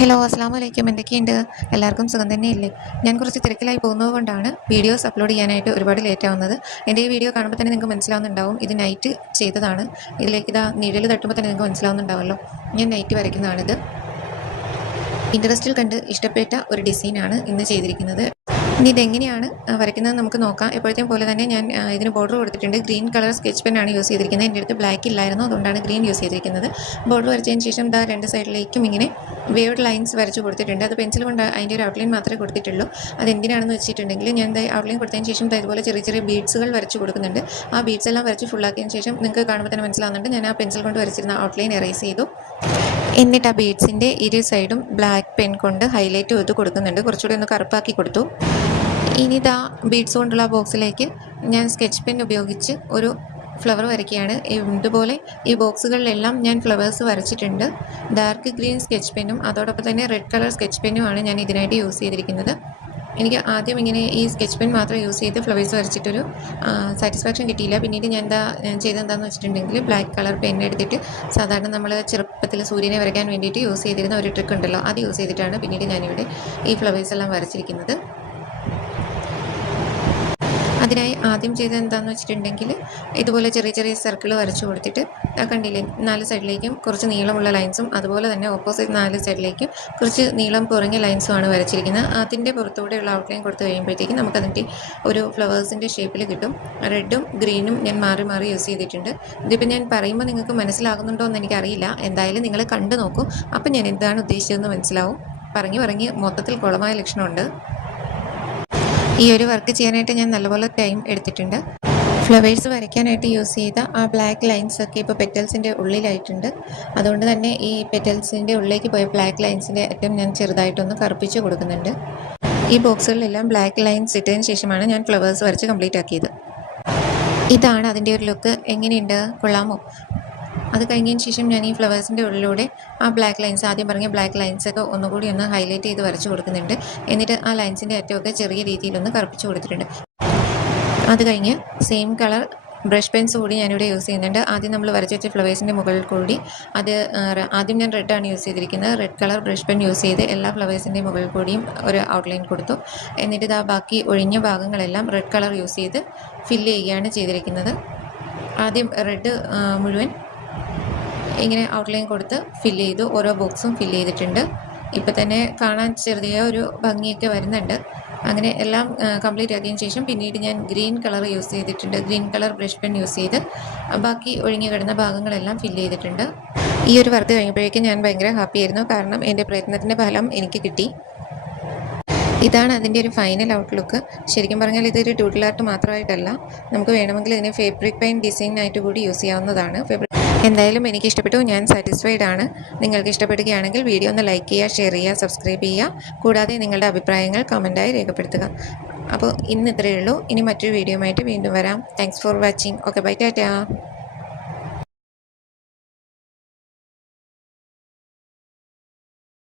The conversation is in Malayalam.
ഹലോ അസ്സാമലൈക്കും. എന്തൊക്കെയുണ്ട്? എല്ലാവർക്കും സുഖം തന്നെയല്ലേ? ഞാൻ കുറച്ച് തിരക്കിലായി പോകുന്നത് കൊണ്ടാണ് വീഡിയോസ് അപ്ലോഡ് ചെയ്യാനായിട്ട് ഒരുപാട് ലേറ്റ് ആവുന്നത്. എൻ്റെ ഈ വീഡിയോ കാണുമ്പോൾ തന്നെ നിങ്ങൾക്ക് മനസ്സിലാവുന്നുണ്ടാവും ഇത് നൈറ്റ് ചെയ്തതാണ്. ഇതിലേക്ക് ഇതാ നിഴൽ തട്ടുമ്പോൾ തന്നെ നിങ്ങൾക്ക് മനസ്സിലാവുന്നുണ്ടാവുമല്ലോ, ഞാൻ നൈറ്റ് വരയ്ക്കുന്നതാണിത്. ഇൻട്രസ്റ്റിൽ കണ്ട് ഇഷ്ടപ്പെട്ട ഒരു ഡിസൈനാണ് ഇന്ന് ചെയ്തിരിക്കുന്നത്. ഇനി ഇതെങ്ങനെയാണ് വരയ്ക്കുന്നത് നമുക്ക് നോക്കാം. എപ്പോഴത്തെയും പോലെ തന്നെ ഞാൻ ഇതിന് ബോർഡർ കൊടുത്തിട്ടുണ്ട്. ഗ്രീൻ കളർ സ്കെച്ച് പെന്നാണ് യൂസ് ചെയ്തിരിക്കുന്നത്. എൻ്റെ അടുത്ത് ബ്ലാക്ക് ഇല്ലായിരുന്നു, അതുകൊണ്ടാണ് ഗ്രീൻ യൂസ് ചെയ്തിരിക്കുന്നത്. ബോർഡർ വരച്ചതിന് ശേഷം രണ്ട് സൈഡിലേക്കും ഇങ്ങനെ വേവ്ഡ് ലൈൻസ് വരച്ച് കൊടുത്തിട്ടുണ്ട്. അത് പെൻസിൽ കൊണ്ട് അതിൻ്റെ ഒരു ഔട്ട്ലൈൻ മാത്രമേ കൊടുത്തിട്ടുള്ളൂ. അതെന്തിനാണെന്ന് വെച്ചിട്ടുണ്ടെങ്കിൽ ഞാൻ ഔട്ട്ലൈൻ കൊടുത്തതിന് ശേഷം ഇതുപോലെ ചെറിയ ചെറിയ ബീഡ്സുകൾ വരച്ച് കൊടുക്കുന്നുണ്ട്. ആ ബീഡ്സ് എല്ലാം വരച്ച് ഫുള്ളാക്കിയതിന് ശേഷം നിങ്ങൾക്ക് കാണുമ്പോൾ തന്നെ മനസ്സിലാവുന്നുണ്ട് ഞാൻ ആ പെൻസിൽ കൊണ്ട് വരച്ചിരുന്ന ഔട്ട്ലൈൻ എറേസ് ചെയ്തു. എന്നിട്ട് ആ ബീഡ്സിൻ്റെ ഇരു സൈഡും ബ്ലാക്ക് പെൻ കൊണ്ട് ഹൈലൈറ്റ് ചെയ്ത് കൊടുക്കുന്നുണ്ട്. കുറച്ചുകൂടി ഒന്ന് കറുപ്പാക്കി കൊടുത്തു. ഇനി ഇതാ ബീഡ്സ് കൊണ്ടുള്ള ബോക്സിലേക്ക് ഞാൻ സ്കെച്ച് പെൻ ഉപയോഗിച്ച് ഒരു ഫ്ലവർ വരയ്ക്കുകയാണ്. ഇതുപോലെ ഈ ബോക്സുകളിലെല്ലാം ഞാൻ ഫ്ലവേഴ്സ് വരച്ചിട്ടുണ്ട്. ഡാർക്ക് ഗ്രീൻ സ്കെച്ച് പെന്നും അതോടൊപ്പം തന്നെ റെഡ് കളർ സ്കെച്ച് പെന്നുമാണ് ഞാൻ ഇതിനായിട്ട് യൂസ് ചെയ്തിരിക്കുന്നത്. എനിക്ക് ഇങ്ങനെ ഈ സ്കെച്ച് പെൻ മാത്രം യൂസ് ചെയ്ത് ഫ്ലവേഴ്സ് വരച്ചിട്ടൊരു സാറ്റിസ്ഫാക്ഷൻ കിട്ടിയില്ല. പിന്നീട് ഞാൻ ചെയ്തെന്താണെന്ന് വെച്ചിട്ടുണ്ടെങ്കിൽ ബ്ലാക്ക് കളർ പെൻ എടുത്തിട്ട് സാധാരണ നമ്മൾ ചെറുപ്പത്തിൽ സൂര്യനെ വരയ്ക്കാൻ വേണ്ടിയിട്ട് യൂസ് ചെയ്തിരുന്ന ഒരു ട്രിക്ക് ഉണ്ടല്ലോ, അത് യൂസ് ചെയ്തിട്ടാണ് പിന്നീട് ഞാനിവിടെ ഈ ഫ്ലവേഴ്സ് എല്ലാം വരച്ചിരിക്കുന്നത്. അതിനായി ആദ്യം ചെയ്തത് എന്താണെന്ന് വെച്ചിട്ടുണ്ടെങ്കിൽ ഇതുപോലെ ചെറിയ ചെറിയ സർക്കിൾ വരച്ചു കൊടുത്തിട്ട് കണ്ടില്ലേ, 4 സൈഡിലേക്കും കുറച്ച് നീളമുള്ള ലൈൻസും അതുപോലെ തന്നെ ഓപ്പോസിറ്റ് 4 സൈഡിലേക്കും കുറച്ച് നീളം കുറഞ്ഞ ലൈൻസുമാണ് വരച്ചിരിക്കുന്നത്. അതിൻ്റെ പുറത്തൂടെയുള്ള ഔട്ട്ലൈൻ കൊടുത്തു കഴിയുമ്പോഴത്തേക്കും നമുക്കതിൻ്റെ ഒരു ഫ്ലവേഴ്സിൻ്റെ ഷേപ്പിൽ കിട്ടും. റെഡും ഗ്രീനും ഞാൻ മാറി മാറി യൂസ് ചെയ്തിട്ടുണ്ട്. ഇതിപ്പോൾ ഞാൻ പറയുമ്പോൾ നിങ്ങൾക്ക് മനസ്സിലാകുന്നുണ്ടോ എന്ന് എനിക്കറിയില്ല. എന്തായാലും നിങ്ങൾ കണ്ടു നോക്കൂ, അപ്പം ഞാൻ എന്താണ് ഉദ്ദേശിച്ചതെന്ന് മനസ്സിലാവും. പറഞ്ഞ് മൊത്തത്തിൽ കുളമായ ലക്ഷണമുണ്ട്. ഈ ഒരു വർക്ക് ചെയ്യാനായിട്ട് ഞാൻ നല്ലപോലെ ടൈം എടുത്തിട്ടുണ്ട്. ഫ്ലവേഴ്സ് വരയ്ക്കാനായിട്ട് യൂസ് ചെയ്ത ആ ബ്ലാക്ക് ലൈൻസ് ഒക്കെ ഇപ്പോൾ പെറ്റൽസിൻ്റെ ഉള്ളിലായിട്ടുണ്ട്. അതുകൊണ്ട് തന്നെ ഈ പെറ്റൽസിൻ്റെ ഉള്ളിലേക്ക് പോയ ബ്ലാക്ക് ലൈൻസിൻ്റെ അറ്റം ഞാൻ ചെറുതായിട്ടൊന്ന് കറുപ്പിച്ച് കൊടുക്കുന്നുണ്ട്. ഈ ബോക്സുകളിലെല്ലാം ബ്ലാക്ക് ലൈൻസ് ഇട്ടതിന് ശേഷമാണ് ഞാൻ ഫ്ലവേഴ്സ് വരച്ച് കംപ്ലീറ്റ് ആക്കിയത്. ഇതാണ് അതിൻ്റെ ഒരു ലുക്ക്. എങ്ങനെയുണ്ട്? കൊള്ളാമോ? അത് കഴിഞ്ഞതിന് ശേഷം ഞാൻ ഈ ഫ്ലവേഴ്സിൻ്റെ ഉള്ളിലൂടെ ആ ബ്ലാക്ക് ലൈൻസ്, ആദ്യം പറഞ്ഞ ബ്ലാക്ക് ലൈൻസൊക്കെ ഒന്നുകൂടി ഒന്ന് ഹൈലൈറ്റ് ചെയ്ത് വരച്ച് കൊടുക്കുന്നുണ്ട്. എന്നിട്ട് ആ ലൈൻസിൻ്റെ അറ്റമൊക്കെ ചെറിയ രീതിയിലൊന്ന് കറുപ്പിച്ച് കൊടുത്തിട്ടുണ്ട്. അത് കഴിഞ്ഞ് സെയിം കളർ ബ്രഷ് പെൻസ് കൂടി ഞാനിവിടെ യൂസ് ചെയ്യുന്നുണ്ട്. ആദ്യം നമ്മൾ വരച്ച് വെച്ച ഫ്ലവേഴ്സിൻ്റെ മുകളിൽ കൂടി ആദ്യം ഞാൻ റെഡാണ് യൂസ് ചെയ്തിരിക്കുന്നത്. Red colour brush pen use ചെയ്ത് എല്ലാ ഫ്ലവേഴ്സിൻ്റെ മുകളിൽ കൂടിയും ഒരു ഔട്ട്ലൈൻ കൊടുത്തു. എന്നിട്ട് ബാക്കി ഒഴിഞ്ഞ ഭാഗങ്ങളെല്ലാം റെഡ് കളർ യൂസ് ചെയ്ത് ഫില്ല് ചെയ്യുകയാണ് ചെയ്തിരിക്കുന്നത്. ആദ്യം റെഡ് മുഴുവൻ ഇങ്ങനെ ഔട്ട്ലൈൻ കൊടുത്ത് ഫില്ല് ചെയ്തു. ഓരോ ബോക്സും ഫില്ല് ചെയ്തിട്ടുണ്ട്. ഇപ്പം തന്നെ കാണാൻ ചെറിയ ഒരു ഭംഗിയൊക്കെ വരുന്നുണ്ട്. അങ്ങനെ എല്ലാം കംപ്ലീറ്റ് ആക്കിയതിന് ശേഷം പിന്നീട് ഞാൻ ഗ്രീൻ കളർ യൂസ് ചെയ്തിട്ടുണ്ട്. Green colour brush pen use ചെയ്ത് ബാക്കി ഒഴിഞ്ഞു കിടന്ന ഭാഗങ്ങളെല്ലാം ഫില്ല് ചെയ്തിട്ടുണ്ട്. ഈ ഒരു വർക്ക് കഴിഞ്ഞപ്പോഴേക്കും ഞാൻ ഭയങ്കര ഹാപ്പി ആയിരുന്നു. കാരണം എൻ്റെ പ്രയത്നത്തിൻ്റെ ഫലം എനിക്ക് കിട്ടി. ഇതാണ് അതിൻ്റെ ഒരു ഫൈനൽ ഔട്ട്ലുക്ക്. ശരിക്കും പറഞ്ഞാൽ ഇതൊരു ഡൂഡിൽ ആർട്ട് മാത്രമായിട്ടല്ല, നമുക്ക് വേണമെങ്കിൽ ഇതിനെ ഫാബ്രിക് പെയിൻറ്റ് ഡിസൈനായിട്ട് കൂടി യൂസ് ചെയ്യാവുന്നതാണ്. എന്തായാലും എനിക്ക് ഇഷ്ടപ്പെട്ടു, ഞാൻ സാറ്റിസ്ഫൈഡ് ആണ്. നിങ്ങൾക്ക് ഇഷ്ടപ്പെടുകയാണെങ്കിൽ വീഡിയോ ഒന്ന് ലൈക്ക് ചെയ്യുക, ഷെയർ ചെയ്യുക, സബ്സ്ക്രൈബ് ചെയ്യുക. കൂടാതെ നിങ്ങളുടെ അഭിപ്രായങ്ങൾ കമൻറ്റായി രേഖപ്പെടുത്തുക. അപ്പോൾ ഇന്ന് ഇത്രയേ ഉള്ളൂ. ഇനി മറ്റൊരു വീഡിയോ ആയിട്ട് വീണ്ടും വരാം. Thanks for watching. Okay, bye, Tata.